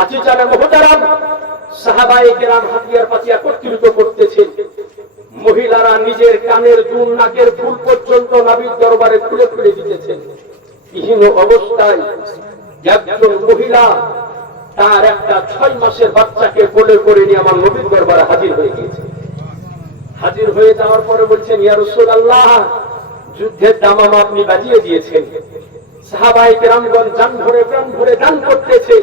আজি জানা মুহতারাম সাহাবায়ে কেরাম হাতিয়ার পাতি একত্রিত করতেছেন। মহিলারা নিজের কানের দুল নাকের ফুল পর্যন্ত নবীর দরবারে খুলে খুলে দিতেছেন। ইহীন অবস্থায় একজন মহিলা তার একটা 6 মাসের বাচ্চাকে কোলে করে নিয়ে আমার নবীর দরবারে হাজির হয়ে গিয়েছে। হাজির হয়ে যাওয়ার পরে বলছেন, ইয়া রাসূলুল্লাহ, যুদ্ধের দামাম আপনি বাজিয়ে দিয়েছেন। সাহাবায়ে কেরামগণ জান ভরে প্রাণ ভরে দান করতেছে।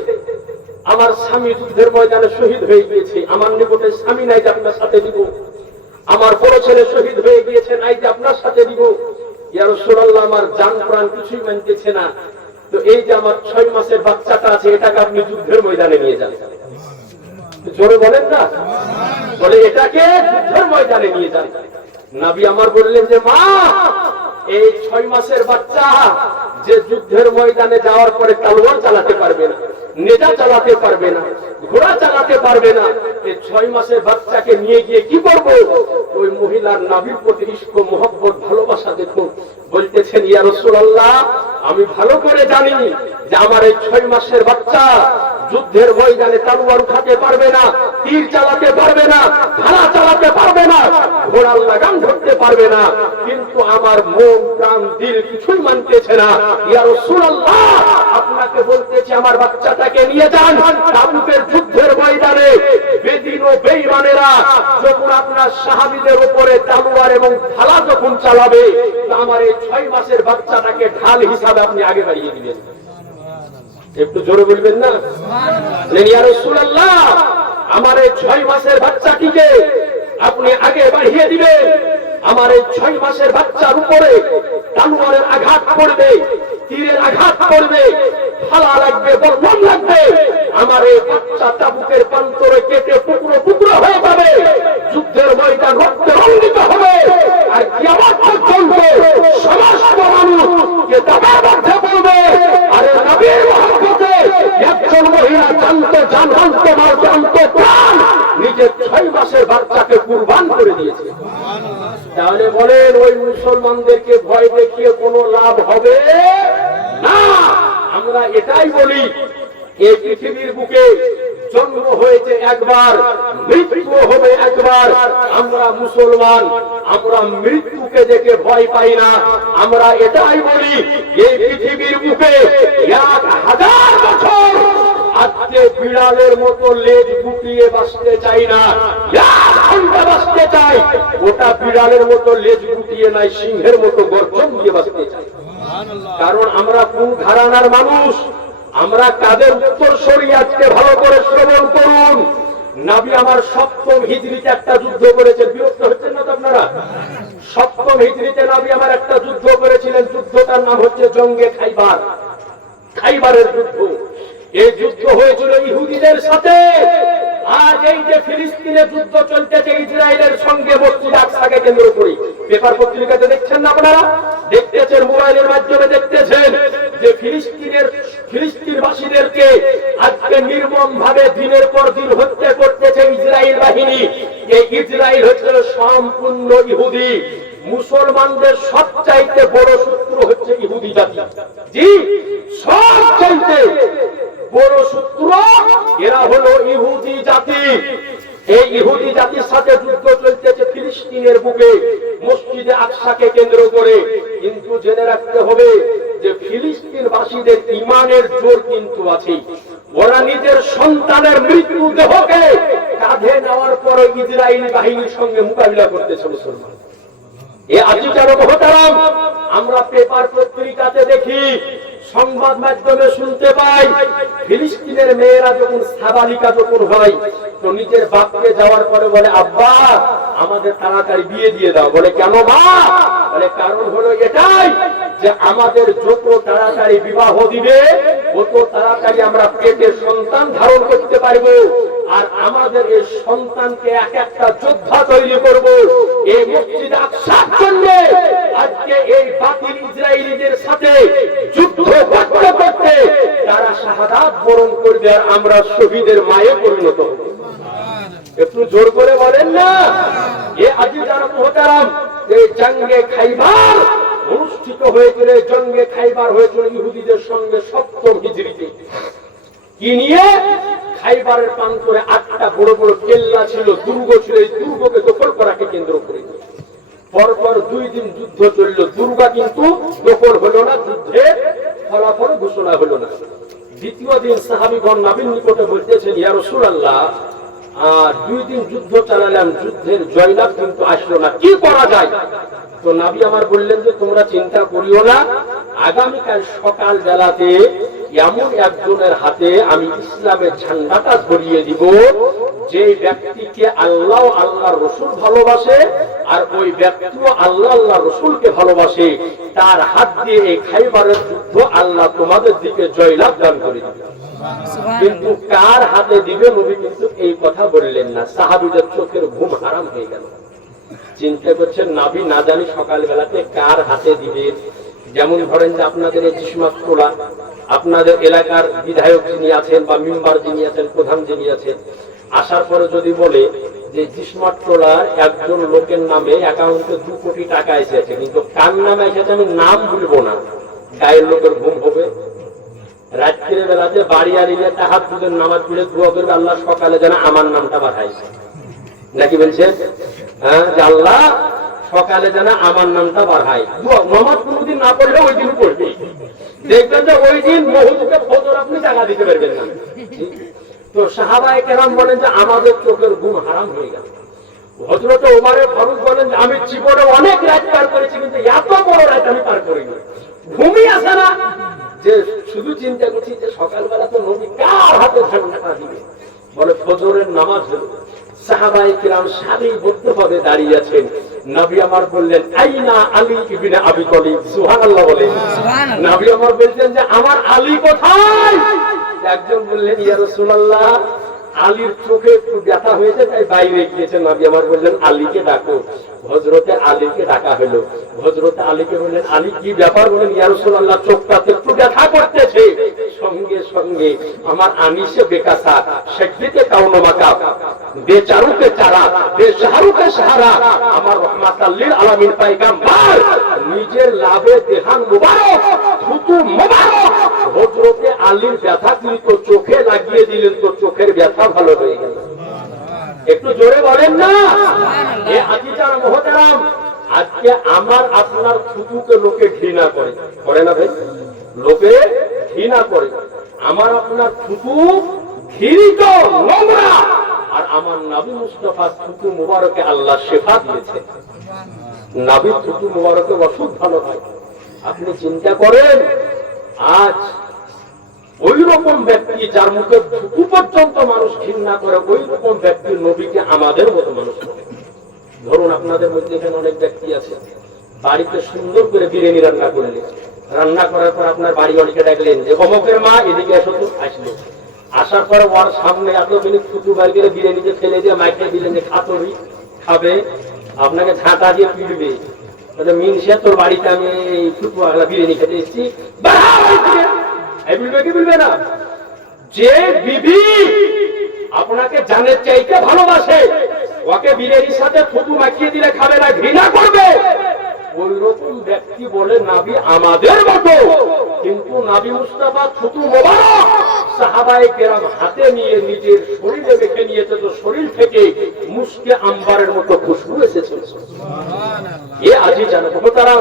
আমার স্বামী যুদ্ধের ময়দানে শহীদ হয়ে গিয়েছে, আমার নিকটে স্বামী নাই যে আপনার সাথে দিব। আমার বড় ছেলে শহীদ হয়ে গিয়েছে, নাই যে আপনার সাথে দিব। ইয়া রাসূলুল্লাহ, আমার জান প্রাণ কিছুই মানতেছে না। তো এই যে আমার 6 মাসের বাচ্চাটা আছে, এটাকে আপনি যুদ্ধের ময়দানে নিয়ে যান। জোরে বলেন না, বলে এটাকে যুদ্ধের ময়দানে নিয়ে যান। নবী আমার বললেন যে মা, এই 6 মাসের বাচ্চা যে যুদ্ধের ময়দানে যাওয়ার পরে তলোয়ার চালাতে পারবে না, নেজা চালাতে পারবে না, ঘোড়া চালাতে পারবে না, এই 6 মাসের বাচ্চাকে নিয়ে গিয়ে কি করব? ওই মহিলার নবীর প্রতি ইশক মোহব্বত ভালোবাসা দেখুন। বলতেছেন, ইয়া রাসূলুল্লাহ, আমি ভালো করে জানি যে আমার এই 6 মাসের বাচ্চা যুদ্ধের ময়দানে তলোয়ার উঠাতে পারবে না, তীর চালাতে পারবে না, ভালা চালাতে পারবে না, ঘোড়ার লাগাম ধরতে পারবে না, কিন্তু আমার মন প্রাণ দিল কিছুই মানতেছে না। ইয়া রাসূলুল্লাহ, আপনাকে বলতেছি আমার বাচ্চাটাকে নিয়ে যান। তাবুকের যুদ্ধের ময়দানে বেদিন ও বেঈমানেরা যখন আপনার সাহাবীদের উপরে তলোয়ার এবং ভালা যখন চালাবে, আমার এই 6 মাসের বাচ্চাটাকে ঢাল হিসাবে আপনি আগে বাড়িয়ে দিবেন। একটু জোরে বলবেন না? ইয়া রাসূলুল্লাহ, আমার এই 6 মাসের বাচ্চাটিকে আপনি আগে বাড়িয়ে দিবেন। আমার এই 6 মাসের বাচ্চার উপরে তলোয়ারের আঘাত পড়বে, তীরের আঘাত পড়বে, ভালা লাগবে, বর্মণ লাগবে। আমার এই বাচ্চা তাবুকের প্রান্তরে কেটে টুকরো টুকরো হয়ে যাবে, যুদ্ধের ময়দান রক্তে রঞ্জিত হবে। আর কিয়ামত পর্যন্ত সমস্ত মানুষ যে দাবার মধ্যে বলবে, আরে নবীর মহব্বতে একজন মহিলা জানতো, জানতো মাল জানতো প্রাণ নিজের 6 মাসের বাচ্চাকে কুরবান করে দিয়েছে। তাহলে বলেন, ওই মুসলমানদেরকে ভয় দেখিয়ে কোনো লাভ হবে না। আমরা এটাই বলি, এই পৃথিবীর বুকে জন্ম হয়েছে একবার, মৃত্যু হবে একবার। আমরা মুসলমান, আমরা মৃত্যুকে দেখে ভয় পাই না। আমরা এটাই বলি, এই পৃথিবীর বুকে 1000 বছর আজকে বিড়ালের মতো লেজ গুটিয়ে বাঁচতে চাই না, বাঁচতে চাই। ওটা বিড়ালের মতো লেজ গুটিয়ে নাই, সিংহের মতো গর্জন দিয়ে বাঁচতে চাই। কারণ আমরা কোন ঘরানার মানুষ, আমরা কাদের উত্তরসূরি, আজকে ভালো করে শ্রবণ করুন। নবী আমার 7ম হিজরিতে একটা যুদ্ধ করেছেন। বিরক্ত হচ্ছেন না তো আপনারা? 7ম হিজরিতে নবী আমার একটা যুদ্ধ করেছিলেন। যুদ্ধটার নাম হচ্ছে জঙ্গে খাইবার, খাইবারের যুদ্ধ। এই যুদ্ধ হয়েছিল ইহুদিদের সাথে। আজ এই যে ফিলিস্তিনে যুদ্ধ চলতেছে ইসরায়েলের সঙ্গে, মসজিদ আকসাকে কেন্দ্র করে, পেপার পত্রিকাতে দেখছেন না আপনারা? দেখতেছেন, মোবাইলের মাধ্যমে দেখতেছেন যে ফিলিস্তিনবাসীদেরকে আজকে নির্মম ভাবে দিনের পর দিন হত্যা করতেছে ইসরায়েল বাহিনী। এই ইসরায়েল হচ্ছে সম্পূর্ণ ইহুদি। মুসলমানদের সবচাইতে বড় শত্রু হচ্ছে ইহুদি জাতি। জি, সবচাইতে বড় শত্রু এরা হলো ইহুদি জাতি। এই ইহুদি জাতির সাথে যুদ্ধ চলতেছে ফিলিস্তিনের বুকে, মসজিদে আকসাকে কেন্দ্র করে। কিন্তু জেনে রাখতে হবে যে ফিলিস্তিনবাসীদের ঈমানের জোর কিন্তু আছে। ওরা নিজের সন্তানের মৃত্যু দেহকে কাঁধে নেওয়ার পর ইসরায়েলি বাহিনীর সঙ্গে মোকাবিলা করতেছে মুসলমান। এ আজিজার মহতারাম, আমরা পেপার পত্রিকাতে দেখি, সংবাদ মাধ্যমে শুনতে পাই, ফিলিস্তিনের মেয়েরা যখন সাবালিকা যখন হয়, তো নিজের বাপকে যাওয়ার পরে বলে, আব্বা আমাদের তাড়াতাড়ি বিয়ে দিয়ে দাও। বলে, কেন মা? বলে, কারণ হলো এটাই যে আমাদের যত তাড়াতাড়ি বিবাহ দিবে, তত তাড়াতাড়ি আমরা পেটে সন্তান ধারণ করতে পারবো। আর আমাদের এই সন্তানকে এক একটা যোদ্ধা তৈরি করব। এই মসজিদ আকসার জন্য আজকে এই বাতিল ইসরায়েলিদের সাথে যুদ্ধ করতে করতে তারা শাহাদাত বরণ করবে, আর আমরা শহীদের মায়ে পরিণত হব। একটু জোর করে বলেন না? এ আজিজার মুহতারাম, এই জঙ্গে খাইবার অনুষ্ঠিত হয়েছিল। জঙ্গে খাইবার হয়েছিল ইহুদিদের সঙ্গে 7ম হিজরিতে। কি নিয়ে? খাইবারের প্রান্তরে 8টা বড় বড় কেল্লা ছিল, দুর্গ ছিল। এই দুর্গকে দখল করাকে কেন্দ্র করে পরপর 2 দিন যুদ্ধ চলল। দুর্গ কিন্তু দখল হলো না, যুদ্ধের ফলাফল ঘোষণা হলো না। দ্বিতীয় দিন সাহাবীগণ নবীর নিকটে বলতেছেন, ইয়া রাসূলুল্লাহ, 2 দিন যুদ্ধ চালালাম, যুদ্ধের জয়লাভ কিন্তু আসলো না, কি করা যায়? তো নবী আমার বললেন যে তোমরা চিন্তা করিও না, আগামীকাল সকাল বেলাতে এমন একজনের হাতে আমি ইসলামের ঝান্ডাটা ধরিয়ে দিব, যে ব্যক্তিকে আল্লাহ আল্লাহর রাসূল ভালোবাসে আর ওই ব্যক্তিও আল্লাহ আল্লাহর রাসূলকে ভালোবাসে, তার হাত দিয়ে এই খাইবারের যুদ্ধ আল্লাহ তোমাদের দিকে জয়লাভ দান করে দিবে। কিন্তু কার হাতে দিবে নবী কিন্তু এই কথা বললেন না। সাহাবীদের চোখের ঘুম হারাম হয়ে গেল। চিন্তা করছেন নবী না জানি সকাল বেলাতে কার হাতে দিবে। যেমন ধরেন যে আপনাদের এই জিসমাত তোলা, আপনাদের এলাকার বিধায়ক যিনি আছেন বা মেম্বার যিনি আছেন, প্রধান যিনি আছেন, আসার পরে যদি বলে যে জিসমাত তোলার একজন লোকের নামে অ্যাকাউন্টে 2 কোটি টাকা এসেছে, কিন্তু কার নামে এসেছে আমি নাম বলবো না, গায়ের লোকের ঘুম হবে। রাত্রের বেলাতে বাড়ি আড়িয়ে তাহাজ্জুদের নামাজ পড়ে দোয়া করবে, আল্লাহ সকালে যেন আমার নামটা বাড়াইছে, নাকি বলছেন? হ্যাঁ, যে আল্লাহ সকালে যেন আমার নামটা বাড়ায়। নামাজ কোনদিন না পড়লে ওই দিন পড়বে, দেখবেন যে ওই দিন মুহূর্তে ফজর আপনি জায়গা দিতে পারবেন না। তো সাহাবায়ে কেরাম বলেন যে আমাদের চোখের ঘুম হারাম হয়ে গেল। হযরত ওমর ফারুক বলেন যে আমি জীবনে অনেক রাত পার করেছি, কিন্তু এত বড় রাত আমি পার করিনি, ঘুমই আসে না। যে শুধু চিন্তা করছি যে সকালবেলা তো নবী কার হাতে ঝান্ডাটা দিবে। বলে ফজরের নামাজ হলো, সাহাবায়ে কিরাম সারিবদ্ধভাবে দাঁড়িয়ে আছেন। নবী আমার বললেন, আইনা আলী ইবনে আবি তালিব। সুবহানাল্লাহ বলেন। নবী আমার বলছেন যে আমার আলী কোথায়? একজন বললেন, ইয়া রাসূলুল্লাহ, আলীর চোখে একটু ব্যথা হয়েছে তাই বাইরে গিয়েছে। নবী আমার বললেন, আলীকে ডাকো। হযরতে আলীকে ডাকা হলো। হযরতে আলীকে বললেন, আলী কি ব্যাপার? বলেন, ইয়া রাসূলুল্লাহ, চোখটাতে একটু ব্যথা করতেছে। সঙ্গে সঙ্গে আমার আনিসে বেকাসা শক্তিতে কাউনো মাকা বেচারুকে চারা বেশারুকে সাহারা আমার রহমাতাল লিল আলামিন পয়গম্বর নিজের লাভে দেহান মুবারক থুতু মুবারক হযরতে আলীর ব্যথা কিন্তু চোখে লাগিয়ে দিলেন, তো চোখের ব্যথা ভালো হয়ে গেল। একটু জোরে বলেন না। এ আজিজার মুহতারাম, আজকে আমার আপনার থুতুকে লোকে ঘৃণা করে, করে না ভাই? লোকে ঘৃণা করে। আমার আপনার থুতু ঘৃণিত, নোংরা, আর আমার নবী মুস্তাফা থুতু মুবারকে আল্লাহ শেফা দিয়েছে। নবী থুতু মুবারকে ওষুধ ভালো হয়। আপনি চিন্তা করেন, আজ ওই রকম ব্যক্তি যার মুখে থুতু পর্যন্ত মানুষ ঘৃণা করে, ওই রকম ব্যক্তির নবীকে আমাদের মতো মানুষ করে। ধরুন আপনাদের মধ্যে এখানে অনেক ব্যক্তি আছে, বাড়িতে সুন্দর করে বিরিয়ানি রান্না করলে, রান্না করার পর আপনার বাড়ি অনেকে ডাকলেন যে অমুকের মা এদিকে এসো, তো আসলো। আসার পরে ওর সামনে এত মিনিট থুতু বার করে বিরিয়ানিতে ফেলে দিয়ে মাইকে দিলেন যে খাতরি খাবে, আপনাকে ঝাঁটা দিয়ে পিটবে। মিনসে তোর বাড়িতে আমি থুতু আগলা বিরিয়ানি খেতে এসেছি, বলবে না? যে বিবি আপনাকে জানের চাইতে ভালোবাসে, ওকে বিরিয়ানির সাথে থুতু মাখিয়ে দিলে খাবে না, ঘৃণা করবে। ওই রকম ব্যক্তি বলে নবী আমাদের মতো, কিন্তু নবী মুস্তাফা থুতু মোবারক সাহাবায়ে কেরাম হাতে নিয়ে নিজের শরীরে মেখে নিয়েছে, তো শরীর থেকে মুস্কে আম্বারের মতো খুশবু এসেছে। এ আজি জানো তারা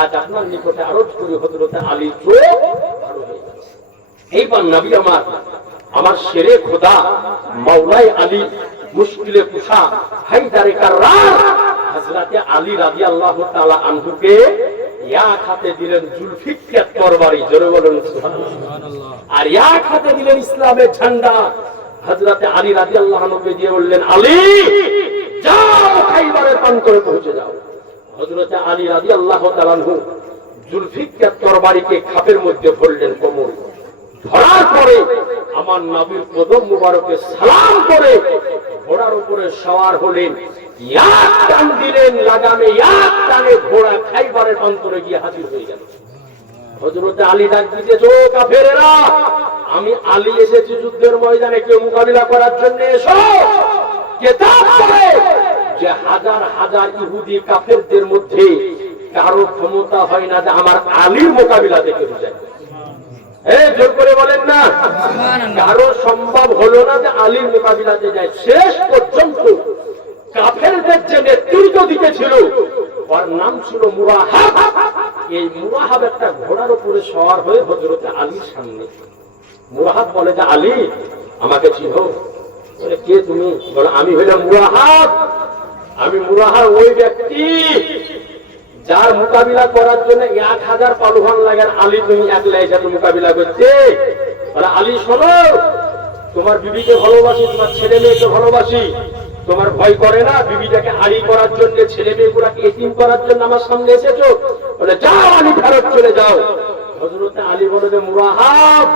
আজ আপনার নিকটে আরোপ করি হযরতে আলী চোখ ভালো হয়ে গেছে। এইবার নবী আমার শেরে খোদা মাওলাই আলী মুশকিলে কুশা হায়দারে কাররার হযরতে আলী রাদিয়াল্লাহু তাআলা আনহুকে এক হাতে দিলেন জুলফিকার তরবারি, জোরে বলুন সুবহানাল্লাহ। আর এক হাতে দিলেন ইসলামের ঝান্ডা। হযরতে আলী রাদিয়াল্লাহু আনহুকে দিয়ে বললেন, আলী যাও খাইবারের প্রান্তরে পৌঁছে যাও। হযরতে আলী রাদিয়াল্লাহু তাআলা আনহু জুলফিকার তরবারিকে খাপের মধ্যে ভরলেন, কোমর ধরার পরে আমার নবীর কদম মুবারকে সালাম করে ঘোড়ার উপরে সওয়ার হলেন। এক টান দিলেন লাগামে, এক টানে ঘোড়া খাইবারের প্রান্তরে গিয়ে হাজির হয়ে গেল। হযরতে আলী ডাক দিতেছে, ও কাফেরেরা, আমি আলী এসেছি যুদ্ধের ময়দানে, কেউ মোকাবিলা করার জন্য এসো। কিতাব পড়ে যে হাজার হাজার ইহুদি কাফেরদের মধ্যে কারো ক্ষমতা হয় না যে আমার আলীর মোকাবিলা দেখে যায়। জোর করে বলেন না। কারো সম্ভব হলো না যে আলীর মোকাবিলাতে যায়। শেষ পর্যন্ত কাফেরদের যে নেতৃত্ব দিতেছিল ওর নাম ছিল মুরাহাব। এই মুরাহাব একটা ঘোড়ার উপরে সওয়ার হয়ে হযরত আলীর সামনে। মুরাহাব বলে যে আলী আমাকে চিনো? বলে কে তুমি? বলে আমি হইলাম মুরাহাব। আমি মুরাহাব ওই ব্যক্তি যার মোকাবিলা করার জন্য 1000 পালোয়ান লাগে। আলী তুমি একলা এসে মোকাবিলা করছে? বলে আলী শোনো, তোমার বিবিকে ভালোবাসি, তোমার ছেলে মেয়েকে ভালোবাসি, তোমার ভয় করে না? বিবিটাকে আড়ি করার জন্য, ছেলে মেয়েগুলাকে এতিম করার জন্য আমার সামনে এসেছো? বলে যাও আলী, ফেরত চলে যাও। হযরত আলী বলে যে মুরাহাব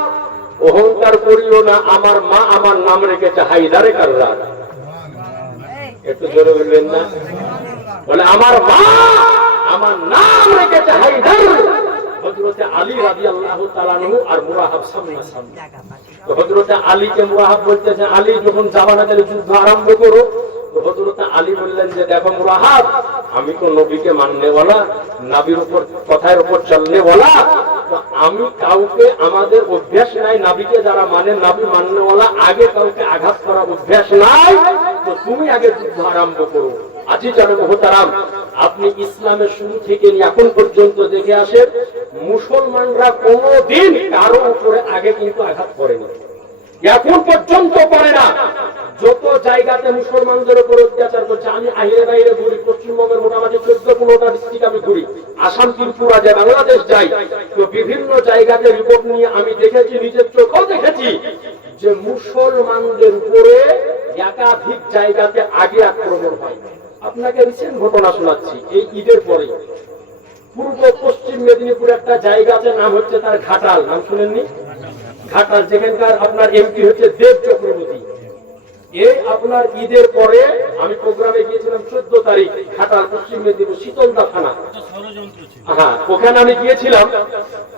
অহংকার করিও না, আমার মা আমার নাম রেখেছে হায়দারে কাররার। একটু জোরে বলবেন না? বলে আমার মা আমার নাম রেখেছে হায়দার। হযরত আলী রাদিয়াল্লাহু তাআলা আনহু আর মুরাহাব সামনাসামনি। তো হযরত আলীকে মুরাহাব বলতেছে আলী যখন জামানাতের যুদ্ধ আরম্ভ করো। তো হযরত আলী বললেন যে দেখো মুরাহাব, আমি তো নবীকে মাননেওয়ালা, নবীর উপর কথার উপর চলনেওয়ালা। তো আমি কাউকে, আমাদের অভ্যাস নাই, নবীকে যারা মানে নবী মাননেওয়ালা আগে কাউকে আঘাত করা অভ্যাস নাই। তো তুমি আগে যুদ্ধ আরম্ভ করো। আজি জানে মুহতারাম, আপনি ইসলামের শুরু থেকে এখন পর্যন্ত দেখে আসেন মুসলমানরা কোনদিন কারো উপরে আগে কিন্তু আঘাত করেনি, এখন পর্যন্ত করে না। যত জায়গাতে মুসলমানদের উপর অত্যাচার করছে, আমি আইরে বাইরে ঘুরি, পশ্চিমবঙ্গের মোটামুটি 14-15টা ডিস্ট্রিক্ট আমি ঘুরি, আসাম ত্রিপুরা যাই, বাংলাদেশ যাই, তো বিভিন্ন জায়গাতে রিপোর্ট নিয়ে আমি দেখেছি, নিজের চোখেও দেখেছি যে মুসলমানদের উপরে একাধিক জায়গাতে আগে আক্রমণ হয়। আপনাকে রিসেন্ট ঘটনা শোনাচ্ছি। এই ঈদের পরে পূর্ব পশ্চিম মেদিনীপুরে একটা জায়গা আছে, নাম হচ্ছে তার ঘাটাল। নাম শুনেননি? ঘাটাল, যেখানকার আপনার এমপি হচ্ছে দেব চক্রবর্তী। এই আপনার ঈদের পরে আমি প্রোগ্রামে গিয়েছিলাম 14 তারিখ, ঘাটাল পশ্চিম মেদিনীপুর শীতলদা থানা। হ্যাঁ, ওখানে আমি গিয়েছিলাম।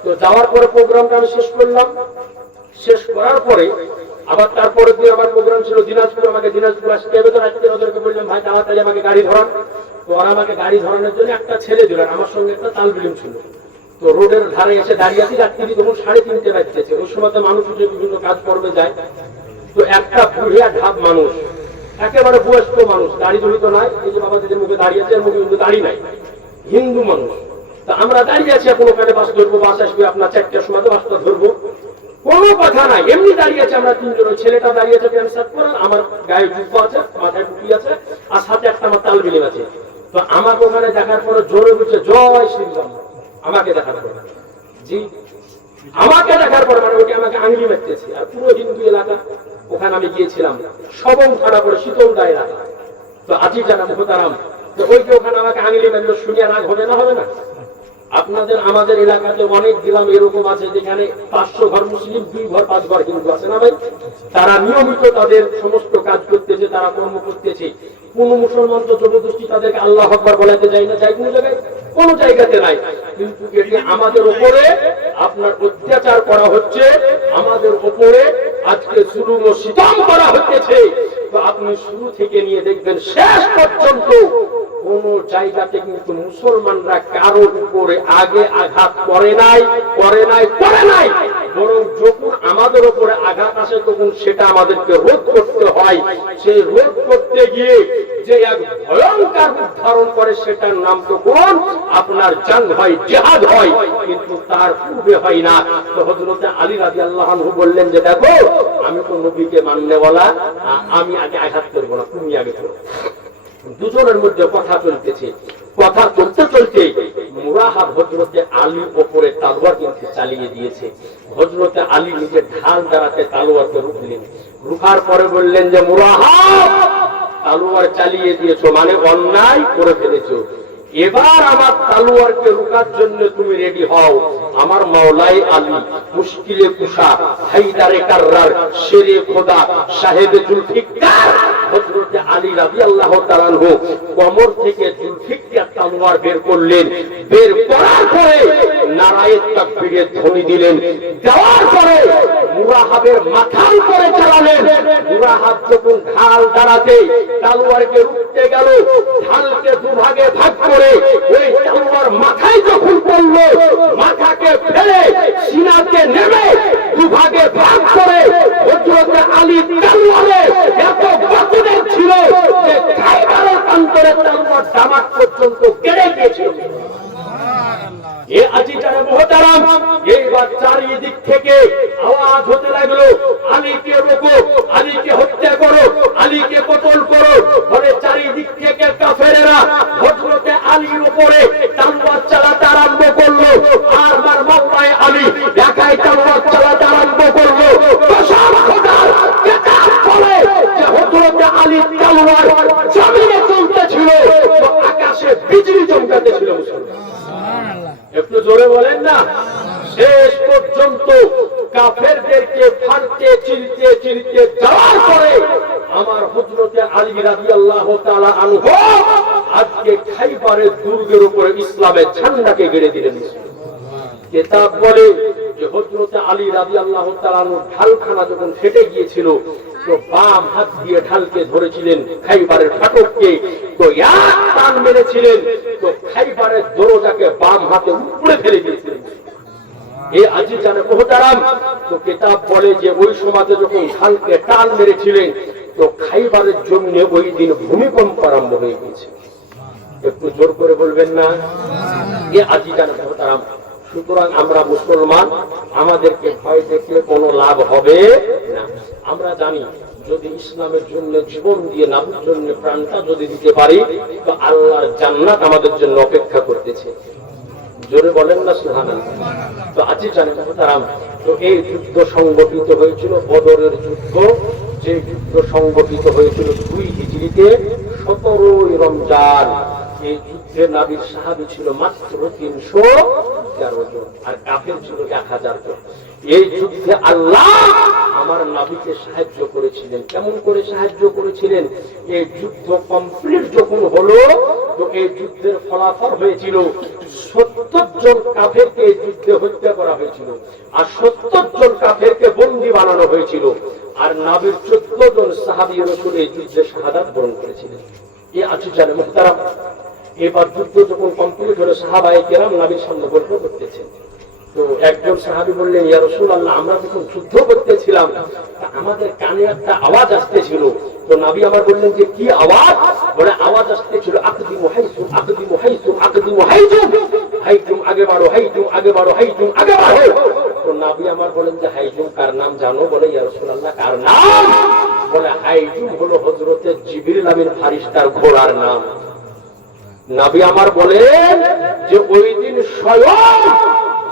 তো যাওয়ার পরে প্রোগ্রামটা আমি শেষ করলাম। শেষ করার পরে আবার তারপরে দিয়ে আবার প্রোগ্রাম ছিল দিনাজপুর। আমাকে দিনাজপুর আসতে হবে। তো রাত্রে ওদেরকে বললাম ভাই তাড়াতাড়ি আমাকে গাড়ি ধরান। তো ওরা আমাকে গাড়ি ধরানোর জন্য একটা ছেলে দিলেন, আমার সঙ্গে একটা তাল বিলিম ছিল। তো রোডের ধারে এসে দাঁড়িয়ে আছি, রাত্রি তখন 3:30 বাজছে। ওই সময় তো মানুষ উঠে বিভিন্ন কাজ করবে যায়। তো একটা বুড়িয়া ঢাপ মানুষ, একেবারে বয়স্ক মানুষ, দাড়ি জড়িত নাই, এই যে বাবাদের মুখে দাঁড়িয়ে আছে, এর মুখে কিন্তু দাড়ি নাই, হিন্দু মানুষ। তা আমরা দাঁড়িয়ে আছি, এখন ওখানে বাস ধরবো, বাস আসবে আপনার 4টার সময়, তো বাসটা ধরবো, কোনো কথা নাই, এমনি দাঁড়িয়ে আছে আমরা তিনজন। ওই ছেলেটা দাঁড়িয়ে আছে প্যান্ট শার্ট পরে, আমার গায়ে জুব্বা আছে, মাথায় টুপি আছে, আর সাথে একটা আমার তাল বিলিম আছে। তো আমাকে ওখানে দেখার পরে জোরে বলছে জয় শ্রীরাম। আমাকে দেখার পরে, জি আমাকে দেখার পরে, মানে ওটি আমাকে আঙুলি মারতেছে। আর পুরো হিন্দু এলাকা, ওখানে আমি গিয়েছিলাম সবং থানা পরে শীতলদা এলাকা। তো আজি জানা মুহতারাম, তো ওই যে ওখানে আমাকে আঙুলি মারলো, শুনিয়া রাগ হবে না? হবে না? আপনাদের আমাদের এলাকাতে অনেক গ্রাম এরকম আছে যেখানে 500 ঘর মুসলিম, 2 ঘর 5 ঘর হিন্দু আছে না ভাই? তারা নিয়মিত তাদের সমস্ত কাজ করতেছে, তারা কর্ম করতেছে। কোন মুসলমান তো জবরদস্তি তাদেরকে আল্লাহ আকবার বলাতে যায় না, যায় কোনো জায়গায়? কোন জায়গাতে নাই। কিন্তু এটি আমাদের উপরে আপনার অত্যাচার করা হচ্ছে, আমাদের উপরে আজকে জুলুম ও সিতম করা হচ্ছে। তো আপনি শুরু থেকে নিয়ে দেখবেন শেষ পর্যন্ত কোন জায়গাতে কিন্তু মুসলমানরা কারোর উপরে আগে আঘাত করে নাই, করে নাই, করে নাই। বরং যখন আমাদের উপরে আঘাত আসে তখন সেটা আমাদেরকে রোধ করতে হয়। সেই রোধ করতে গিয়ে যে এক ভয়ঙ্কর রূপ ধারণ করে, সেটার নাম তো কোন আপনার জাং হয়, জিহাদ হয়, কিন্তু তার পূর্বে হয় না। তো হযরত আলী রাদিয়াল্লাহু আনহু বললেন যে দেখো আমি তো নবীকে মাননেওয়ালা, আমি আগে আঘাত করবো না, তুমি আগে করো। দুজনের মধ্যে কথা চলতেছে। কথা চলতে চলতে মুরাহাব হযরতে আলীর উপরে তলোয়ার কিন্তু চালিয়ে দিয়েছে। হযরতে আলী নিজের ঢাল দ্বারাতে তলোয়ারকে রুখলেন। রুখার পরে বললেন যে মুরাহাব, তলোয়ার চালিয়ে দিয়েছো মানে অন্যায় করে ফেলেছো। এবার আমার তলোয়ারকে রুখার জন্য তুমি রেডি হও। আমার মাওলাই আলী, মুশকিলে কুশা, হায়দারে কাররার, শেরে খোদা, সাহেবে জুলফিকার হযরত আলী রাদিয়াল্লাহু তাআলা আনহু কোমর থেকে জুলফিকার তলোয়ার বের করলেন। বের করার পরে নারায়ে তাকবীরের ধ্বনি দিলেন। দেওয়ার পরে মুরাহাবের মাথার উপরে চালালেন। বুড়া হাত যখন ঢাল দাঁড়াতে তলোয়ারকে রুখতে গেল, ঢালকে দুভাগে ভাগ করে ওই তলোয়ার মাথায় যখন পড়লো, মাথাকে ফেলে সিনাতে নেমে দুভাগে ভাগ করে হযরত আলী তলোয়ারে এত গতিবেগ ছিল যে খাইবারের প্রান্তরে তলোয়ার দামাত পর্যন্ত কেড়ে গিয়েছিল। এ আজিজানে মুহতারাম, এইবার চারিদিক থেকে আওয়াজ হতে লাগলো, আলীকে রোকো, আলীকে হত্যা করো, আলীকে কতল করো। ফলে চারিদিক থেকে কাফেরেরা হযরতে আলীর উপরে তলোয়ার চালাতে আরম্ভ করলো। আর আমার মাওলায়ে আলী একাই তলোয়ার চালাতে আরম্ভ করলো। কসম খোদার কিতাব বলে যে হযরতে আলীর তলোয়ার জমিনে চলতেছিল, আকাশে বিজলি চমকাতেছিল। একটু জোরে বলেন না। শেষ পর্যন্ত কাফেরদেরকে ফাড়তে চিরতে চিরতে যাওয়ার পরে আমার হযরতে আলী রাদিয়াল্লাহু তাআলা আনহু আজকে খাইবারের দুর্গের উপরে ইসলামের ঝান্ডাকে গেড়ে দিলেন। কিতাব বলে যে হযরতে আলী রাদিয়াল্লাহু তাআলা ঢালখানা যখন ফেটে গিয়েছিল, তো বাম হাত দিয়ে ঢালকে ধরেছিলেন খাইবারের ফাটককে, তো এক টান মেরেছিলেন, তো খাইবারের দরজাকে বাম হাতে উপরে ফেলে দিয়েছিলেন। এই আজিজানে মুহতারাম, তো কিতাব বলে যে ওই সমাজে যখন ঢালকে টান মেরেছিলেন, তো খাইবারের জমিনে ওই দিন ভূমিকম্প আরম্ভ হয়ে গেছে। একটু জোর করে বলবেন না। এই আজিজানে মুহতারাম, সুতরাং আমরা মুসলমান, আমাদেরকে ভয় দেখলে কোনো লাভ হবে না। আমরা জানি যদি ইসলামের জন্য জীবন দিয়ে নামের জন্য প্রাণটা যদি দিতে পারি, তো আল্লাহর জান্নাত আমাদের জন্য অপেক্ষা করতেছে। জোরে বলেন না সুবহানাল্লাহ। তো আজিজানে মুহতারাম, তো এই যুদ্ধ সংগঠিত হয়েছিল বদরের যুদ্ধ, যে যুদ্ধ সংগঠিত হয়েছিল 2 হিজরিতে 17 রমজান। এই যুদ্ধে নবীর সাহাবী ছিল মাত্র 313 জন, আর কাফের ছিল 1000 জন। এই যুদ্ধে আল্লাহ আমার নবীকে সাহায্য করেছিলেন। কেমন করে সাহায্য করেছিলেন? এই যুদ্ধ কমপ্লিট যখন হলো, তো এই যুদ্ধের ফলাফল হয়েছিল 70 জন কাফেরকে এই যুদ্ধে হত্যা করা হয়েছিল, আর 70 জন কাফেরকে বন্দী বানানো হয়েছিল। আর নবীর 14 জন সাহাবী রাসূল এই যুদ্ধে শাহাদাত বরণ করেছিলেন। এই আজিজানে মুহতারাম, এবার যুদ্ধ যখন কমপ্লিট হলো, সাহাবায়ে কেরাম নবীর সামনে গল্প করতেছেন। তো একজন সাহাবী বললেন, ইয়া রাসূলুল্লাহ, আমরা যখন যুদ্ধ করতেছিলাম আমাদের কানে একটা আওয়াজ আসতেছিল। তো নবী আমার বললেন যে কি আওয়াজ? বলে আওয়াজ আসতেছিল আকদিমু হাইসু আকদিমু হাইসু আকদিমু হাইজুম, হাইজুম আগে বাড়ো, হাইজুম আগে বাড়ো, হাইজুম আগে বাড়ো। তো নবী আমার বলেন যে হাইজুম কার নাম জানো? বলে ইয়া রাসূলুল্লাহ কার নাম? বলে হাইজুম হলো হযরতে জিবরিল আমিন ফারিস্তার ঘোড়ার নাম। নবী আমার বলেন যে ওই দিন স্বয়ং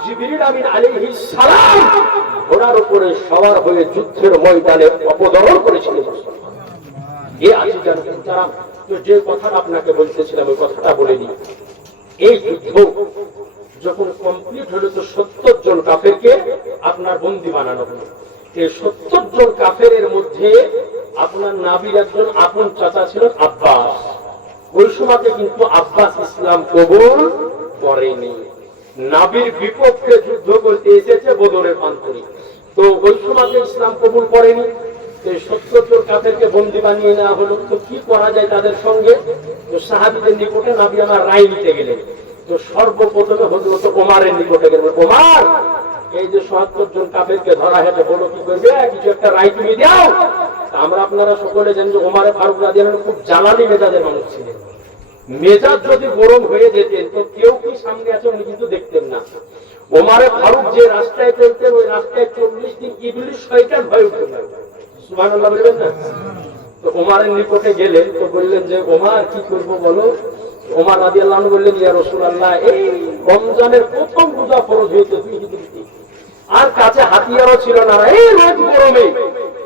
জিবরিল আমিন আলাইহিস সালাম ঘোড়ার উপরে সওয়ার হয়ে যুদ্ধের ময়দানে অবতরণ করেছিলেন। এই আজিজানে মুহতারাম, তো যে কথাটা আপনাকে বলতেছিলাম ওই কথাটা বলে দিই। এই যুদ্ধ যখন কমপ্লিট হলো, তো 70 জন কাফেরকে আপনার বন্দী বানানো হলো। এই 70 জন কাফেরের মধ্যে আপনার নবীর একজন আপন চাচা ছিলেন আব্বাস। ওই সময়তে কিন্তু আব্বাস ইসলাম কবুল করেনি, নবীর বিপক্ষে যুদ্ধ করতে এসেছে বদরের প্রান্তরে। তো ওই সময়তে ইসলাম কবুল করেনি। 70 জন কাফেরকে বন্দী বানিয়ে নেওয়া হলো। তো কি করা যায় তাদের সঙ্গে? তো সাহাবীদের নিকটে নবী আমার রায় নিতে গেলেন। তো সর্বপ্রথমে হযরত ওমরের নিকটে গেলেন, ওমর, এই যে 70 জন কাফেরকে ধরা হয়েছে, বলো কি করবে? কিছু একটা রায় তুমি দাও। আমরা আপনারা সকলে জানেন যে ওমর ফারুক রাদিয়াল্লাহু আনহু খুব জ্বালানি মেজাজের মানুষ ছিলেন। মেজাজ যদি গরম হয়ে যেতেন, তো কেউ কি সামনে আছে উনি কিন্তু দেখতেন না। ওমর ফারুক যে রাস্তায় চলতেন, ওই রাস্তায় 40 দিন ইবলিস শয়তান ভয় উঠতেন। সুবহানাল্লাহ বলবেন না? তো ওমরের নিকটে গেলেন, তো বললেন যে ওমর কি করব বলো? ওমর রাদিয়াল্লাহু আনহু বললেন, ইয়া রাসূলুল্লাহ, এই রমজানের প্রথম রোজা ফরজ হয়েছে 2 হিজরিতে, আর কাছে হাতিয়ারও ছিল না, এই রোদ গরমে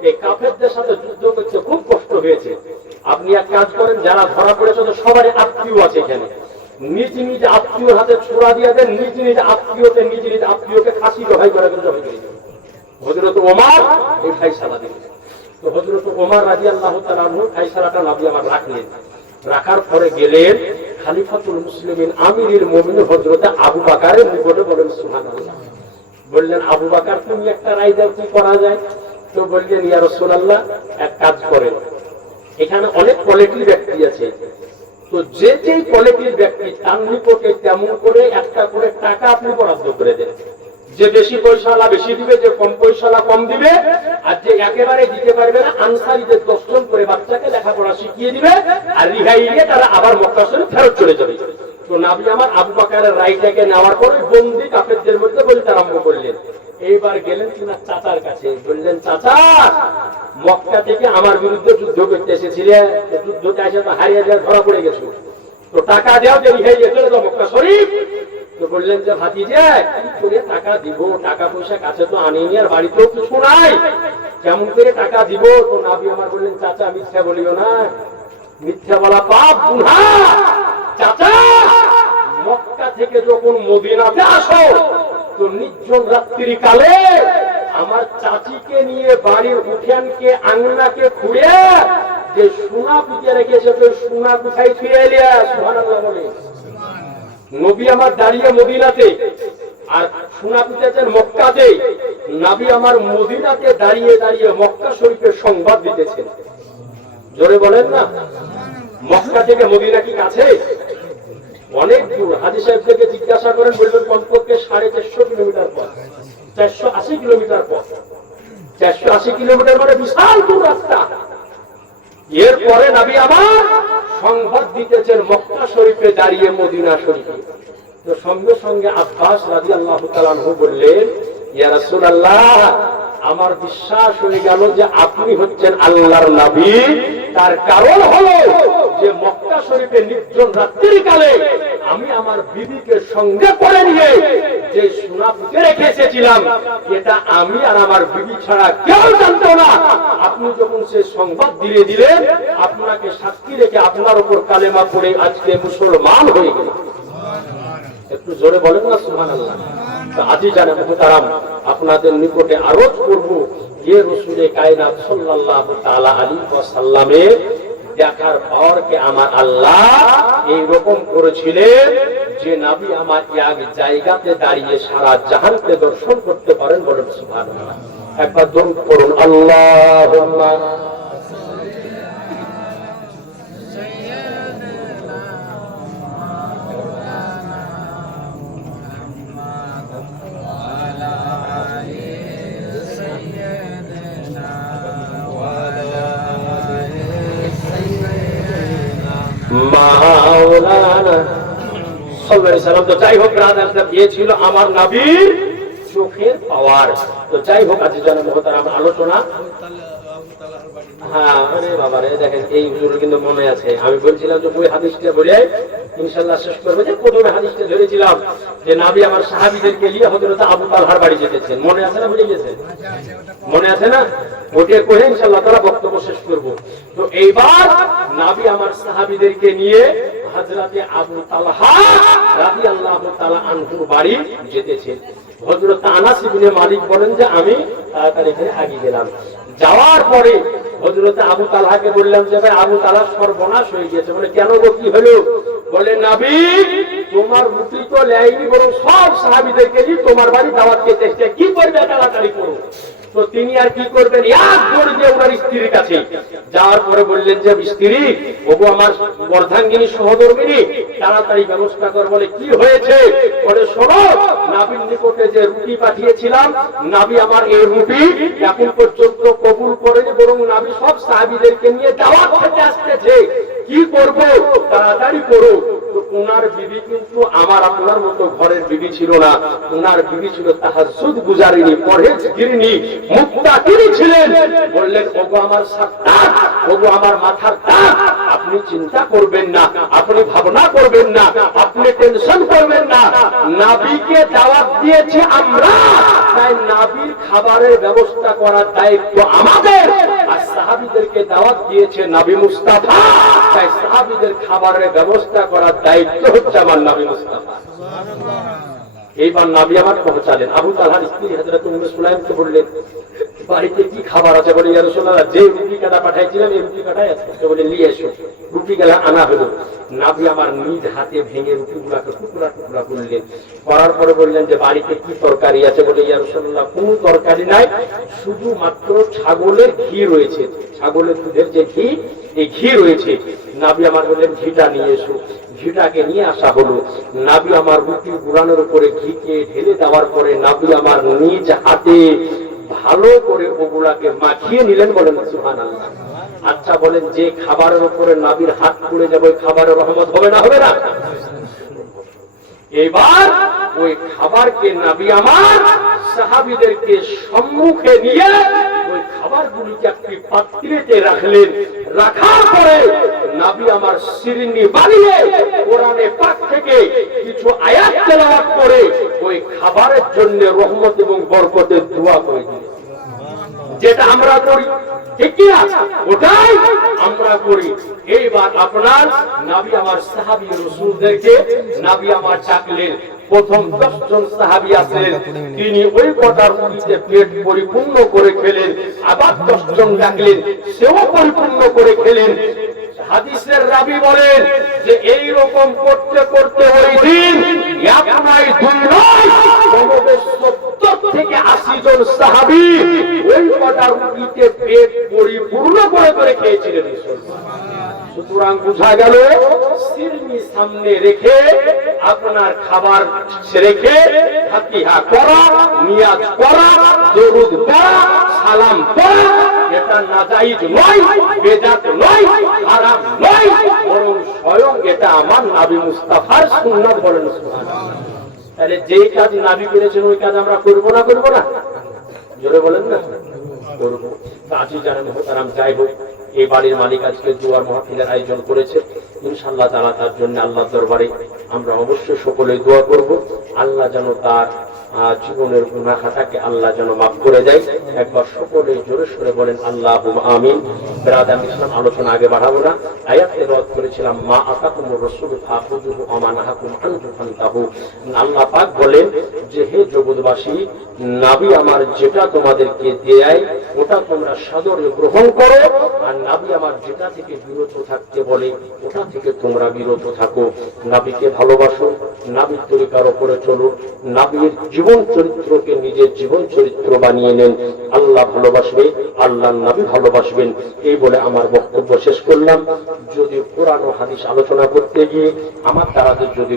এই কাফেরদের সাথে যুদ্ধ করতে খুব কষ্ট হয়েছে। আপনি এক কাজ করেন, যারা ধরা পড়েছে তো সবারই আত্মীয় আছে এখানে, নিজ নিজ আত্মীয়র হাতে ছোড়া দিয়ে দেন, নিজ নিজ আত্মীয়কে ফাঁসি দোহাই করে জবাই করে দেন। হযরত ওমর এই ফায়সালা দিলেন। তো হযরত ওমর রাদিয়াল্লাহু তাআলা আনহু ফায়সালাটা নবী আমার রাখলেন। রাখার পরে গেলেন খলিফাতুল মুসলিমিন আমিরুল মুমিনিন হযরত আবু বকরের নিকটে। বলেন সুবহানাল্লাহ। বললেন, আবু বকর, তুমি একটা রায় দাও, কি করা যায়? তো বললেন, ইয়া রাসূলুল্লাহ, এক কাজ করেন, এখানে অনেক কোয়ালিটির ব্যক্তি আছে, তো যে যে কোয়ালিটির ব্যক্তি তার নিকটে তেমন করে একটা করে টাকা আপনি বরাদ্দ করে দেন। যে বেশি পয়সাওয়ালা বেশি দিবে, যে কম পয়সাওয়ালা কম দিবে, আর যে একেবারে দিতে পারবে না আনসারীদের 10 জন করে বাচ্চাকে লেখাপড়া শিখিয়ে দিবে, আর রিহাই দিয়ে তারা আবার মক্কা শরীফ ফেরত চলে যাবে। তো নবী আমার আবু বকরের রায়টাকে নেওয়ার পরে বন্দি কাফেরদের মধ্যে বলতে আরম্ভ করলেন। এইবার গেলেন কিনা চাচার কাছে, বললেন চাচা মক্কা থেকে আমার বিরুদ্ধে যুদ্ধ করতে এসেছিলে, যুদ্ধতে এসে তো হারিয়ে যায়, ধরা পড়ে গেছো, তো টাকা দেওয়া যে রিহাই দিয়ে চলে যাও মক্কা শরীফ। তো বললেন যে ভাতিজা কি করে টাকা দিব, টাকা পয়সা কাছে তো আনিনি, আর বাড়িতেও কিছু নাই, কেমন করে টাকা দিব? তো নবী আমার বললেন চাচা মিথ্যা বলিও না, মিথ্যা বলা পাপ গুনাহ। চাচা মক্কা থেকে যখন মদিনাতে আসো তো নির্জন রাত্রি কালে আমার চাচিকে নিয়ে বাড়ির উঠানকে আঙ্গনাকে খুঁড়ে যে সোনা পুঁতে রেখেছে, তো সোনা কোথায় ছুঁয়ে এলিয়া? সুবহানাল্লাহ বলে। নবী আমার দাঁড়িয়ে মদিনাতে, আর সোনা পুঁতেছেন মক্কাতে। নবী আমার মদিনাতে দাঁড়িয়ে দাঁড়িয়ে মক্কা শরীফের সংবাদ দিতেছেন। জোরে বলেন না। মক্কা থেকে মদিনা কি কাছে? অনেক দূর। হাজী সাহেব থেকে জিজ্ঞাসা করেন, বলবেন কমপক্ষে 450 কিলোমিটার পথ, 480 কিলোমিটার পথ। 480 কিলোমিটার মানে বিশাল দূর রাস্তা। এরপরে নবী আমার সংবাদ দিতেছেন মক্কা শরীফে দাঁড়িয়ে মদিনা শরীফে। তো সঙ্গে সঙ্গে আব্বাস রাদিয়াল্লাহু তাআলা আনহু বললেন, ইয়া রাসূলুল্লাহ আমার বিশ্বাস হয়ে গেল যে আপনি হচ্ছেন আল্লাহর নবী। তার কারণ হলো যে মক্কা শরীফে নির্জন রাত্রির কালে আমি আমার বিবিকে সঙ্গে করে নিয়ে যে সোনা পুঁতে রেখে এসেছিলাম, এটা আমি আর আমার বিবি ছাড়া কেউ জানতো না। আপনি যখন সে সংবাদ দিয়ে দিলেন, আপনাকে সাক্ষী রেখে আপনার উপর কালেমা পড়ে আজকে মুসলমান হয়ে গেল। একটু জোরে বলেন না সুবহানাল্লাহ। আজি জানা মুহতারাম, আপনাদের নিকটে আরজ করব যে রাসূলে কায়নাত সাল্লাল্লাহু তাআলা আলাইহি ওয়াসাল্লামের দেখার পর কে আমার আল্লাহ এইরকম করেছিলেন যে নবী আমার এক জায়গাতে দাঁড়িয়ে সারা জাহানকে দর্শন করতে পারেন। বলেন সুবহানাল্লাহ। একবার দরুদ পড়ুন, আল্লাহুম্মা মাওলানা সাল্লাল্লাহু আলাইহি সাল্লাম। তো যাই হোক ব্রাদাররা, এ ছিল আমার নবীর চোখের পাওয়ার। তো যাই হোক আজ জানা মুহতারাম আলোচনা। হ্যাঁ আরে বাবা রে, দেখেন এই হুজুর কিন্তু মনে আছে, আমি বলছিলাম যে ওই হাদিসটা বলে ইনশাআল্লাহ শেষ করব। যে প্রথমে হাদিসটা ধরেছিলাম যে নবী আমার সাহাবীদেরকে নিয়ে হযরত আবু তালহার বাড়ি যেতেছেন, মনে আছে না? ভুলে গেছেন? মনে আছে না? ওটা করে ইনশাআল্লাহ তাআলা বক্তব্য শেষ করব। তো এইবার নবী আমার সাহাবীদেরকে নিয়ে হযরতে আবু তালহা রাদিয়াল্লাহু তাআলা আনহুর বাড়ি যেতেছেন। হযরত আনাস ইবনে মালিক বলেন যে আমি তাড়াতাড়ি এখানে আগিয়ে গেলাম। যাওয়ার পরে হযরত আবু তালহাকে বললাম যে ভাই আবু তালহা সর্বনাশ হয়ে গেছে। বলে কেন গো, কি হলো? বলে নবী তোমার রুটি তো লেয়নি, বরং সব সাহাবীদেরকে নিয়ে তোমার বাড়ি দাওয়াত খেতে এসেছে, কি করবে তাড়াতাড়ি করো। তো তিনি আর কি করবেন, এক দৌড় দিয়ে ওনার স্ত্রীর কাছে যাওয়ার পরে বললেন যে স্ত্রী, ওগো আমার বর্ধাঙ্গিনী সহধর্মিনী, তাড়াতাড়ি ব্যবস্থা কর। বলে কি হয়েছে? বলে শোনো, নবীর নিকটে যে রুটি পাঠিয়েছিলাম, নবী আমার এই রুটি এখন পর্যন্ত কবুল করেনি, বরং নবী সব সাহাবীদেরকে নিয়ে দাওয়াত খেতে আসতেছে, কি করব? তাড়াতাড়ি করো। তো ওনার বিবি কিন্তু আমার আপনার মতো ঘরের বিবি ছিল না। ওনার বিবি ছিল তাহাজ্জুদ গুজারিনী, পরহেজগারিনী, মুত্তাকিনী ছিলেন। বললেন ওগো আমার সাত্তার, ওগো আমার মাথার তাজ, আপনি চিন্তা করবেন না, আপনি ভাবনা করবেন না, আপনি টেনশন করবেন না। নবীকে দাওয়াত দিয়েছে আমরা, তাই নবীর খাবারের ব্যবস্থা করার দায়িত্ব আমাদের। আর সাহাবীদেরকে দাওয়াত দিয়েছে নবী মুস্তাফা, তাই সাহাবীদের খাবারের ব্যবস্থা করার দায়িত্ব হচ্ছে আমার নবী মুস্তাফা। এইবার নবী আমার পৌঁছালেন। আবু তালহার স্ত্রী হযরত উম্মে সুলাইমকে বললেন, বাড়িতে কি খাবার আছে? বলে ইয়া রাসূলুল্লাহ, যে রুটি কাটা পাঠাইছিলাম এই রুটি কাটাই আছে। তো বলে নিয়ে এসো। রুটি গেলা আনা হলো। নবী আমার নিজ হাতে ভেঙে রুটিগুলাকে টুকরা টুকরা করলেন। করার পরে বললেন যে বাড়িতে কি তরকারি আছে? বলে ইয়া রাসূলুল্লাহ, কোনো তরকারি নাই, শুধুমাত্র ছাগলের ঘি রয়েছে। ছাগলের দুধের যে ঘি, এই ঘি রয়েছে। নবী আমার বললেন ঘিটা নিয়ে এসো। ঘিটাকে নিয়ে আসা হলো। নবী আমার রুটি গুড়ানোর উপরে ঘিকে ঢেলে দেওয়ার পরে নবী আমার নিজ হাতে ভালো করে ওগুলাকে মাখিয়ে নিলেন। বলেন সুবহানাল্লাহ। আচ্ছা বলেন, যে খাবারের উপরে নবীর হাত পড়ে যাবে ওই খাবারের রহমত হবে না হবে না? এবার ওই খাবারকে নবী আমার সাহাবীদেরকে সম্মুখে নিয়ে ওই খাবারগুলিকে একটি পাত্রেতে রাখলেন। রাখার পরে নবী আমার শিরনি বানিয়ে কোরআনে পাক থেকে কিছু আয়াত তেলাওয়াত করে ওই খাবারের জন্য রহমত এবং বরকতের দোয়া করে দিলেন। যেটা আমরা করি ঠিক কি না? ওটাই আমরা করি। এইবার আপনার নবী আমার সাহাবী রাসূলদেরকে নবী আমার ডাকলেন। প্রথম 10 জন সাহাবী আছেন, তিনি ওই কটার রুটিতে পেট পরিপূর্ণ করে খেলেন। আবার 10 জন ডাকলেন, সেও পরিপূর্ণ করে খেলেন। হাদিসের রাবী বলেন যে এই রকম করতে করতে ওই দিন এক নয় দুই নয় কমবেশ 70 থেকে 80 জন সাহাবী ওই কটা রুটিতে পেট পরিপূর্ণ করে করে খেয়েছিলেন। সুতরাং বোঝা গেল সিরনি সামনে রেখে আপনার খাবার রেখে ফাতিহা পড়া, নিয়াজ পড়া, দরুদ পড়া, সালাম পড়া এটা নাজায়েজ নয়, বেদাত নয়, হারাম নয়, বরং স্বয়ং এটা আমার নবী মুস্তাফার সুন্নাত। বলেন সুবহানাল্লাহ। তাহলে যেই কাজ নবী করেছেন ওই কাজ আমরা করব না? করব না? জোরে বলেন না, করব। আজি জানেন মোহতারাম, যাই হোক, এই বাড়ির মালিক আজকে দুয়ার মাহফিলের আয়োজন করেছে। ইনশাআল্লাহ তাআলা তার জন্য আল্লাহর দরবারে আমরা অবশ্যই সকলে দোয়া করব। আল্লাহ যেন তার জীবনের গুনাহ খাতাকে আল্লাহ যেন মাফ করে দেয়। একবার সকলে জোরে সরে বলেন আল্লাহুম্মা আমিন। বিরাদার ইসলাম, আলোচনা আগে বাড়াবো না। আয়াত তেলাওয়াত করেছিলাম, মা আতাকুমুর রাসূলু ফাখুযুহু ওয়া মা নাহাকুম আনহু ফান্তাহু। আল্লাহ পাক বলেন যে হে জগৎবাসী, নবী আমার যেটা তোমাদেরকে দেয় ওটা তোমরা সাদরে গ্রহণ করো, আর নবী আমার যেটা থেকে বিরত থাকতে বলে ওটা থেকে তোমরা বিরত থাকো। নবীকে ভালোবাসো, নবীর তরিকার উপরে চলো, নবীর জীবন চরিত্রকে নিজের জীবন চরিত্র বানিয়ে নেন। আল্লাহ ভালোবাসবে, আল্লাহর নবী ভালোবাসবেন। এই বলে আমার বক্তব্য শেষ করলাম। যদি কোরআন ও হাদিস আলোচনা করতে গিয়ে আমার দ্বারা যদি